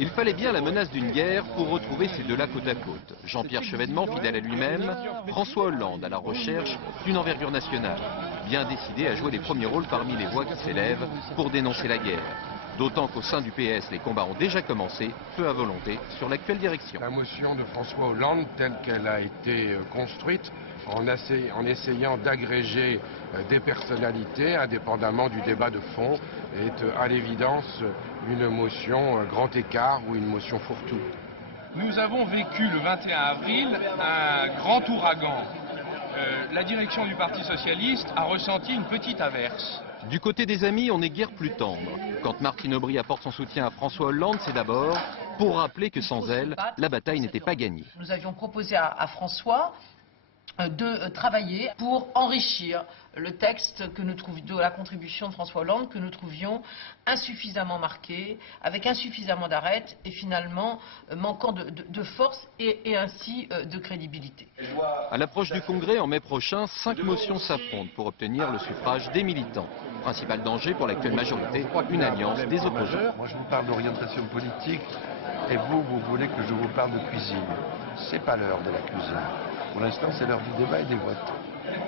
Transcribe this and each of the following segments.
Il fallait bien la menace d'une guerre pour retrouver ces deux-là côte à côte. Jean-Pierre Chevènement, fidèle à lui-même, François Hollande à la recherche d'une envergure nationale, bien décidé à jouer les premiers rôles parmi les voix qui s'élèvent pour dénoncer la guerre. D'autant qu'au sein du PS, les combats ont déjà commencé, peu à volonté, sur l'actuelle direction. La motion de François Hollande, telle qu'elle a été construite, en essayant d'agréger des personnalités, indépendamment du débat de fond, est à l'évidence une motion grand écart ou une motion fourre-tout. Nous avons vécu le 21 avril un grand ouragan. La direction du Parti socialiste a ressenti une petite averse. Du côté des amis, on n'est guère plus tendre. Quand Martine Aubry apporte son soutien à François Hollande, c'est d'abord pour rappeler que sans elle, la bataille n'était pas gagnée. Nous avions proposé à François de travailler pour enrichir le texte que nous trouvions, de la contribution de François Hollande, que nous trouvions insuffisamment marqué, avec insuffisamment d'arêtes et finalement manquant de force et ainsi de crédibilité. À l'approche du Congrès, en mai prochain, 5 motions s'affrontent pour obtenir le suffrage des militants. Principal danger pour l'actuelle majorité, une alliance des opposants. Moi je vous parle d'orientation politique et vous voulez que je vous parle de cuisine. C'est pas l'heure de la cuisine. Pour l'instant, c'est l'heure du débat et des votes.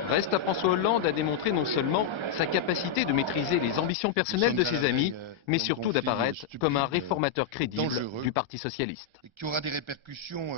Reste à François Hollande à démontrer non seulement sa capacité de maîtriser les ambitions personnelles de ses amis, mais surtout d'apparaître comme un réformateur crédible du Parti socialiste. Qui aura des répercussions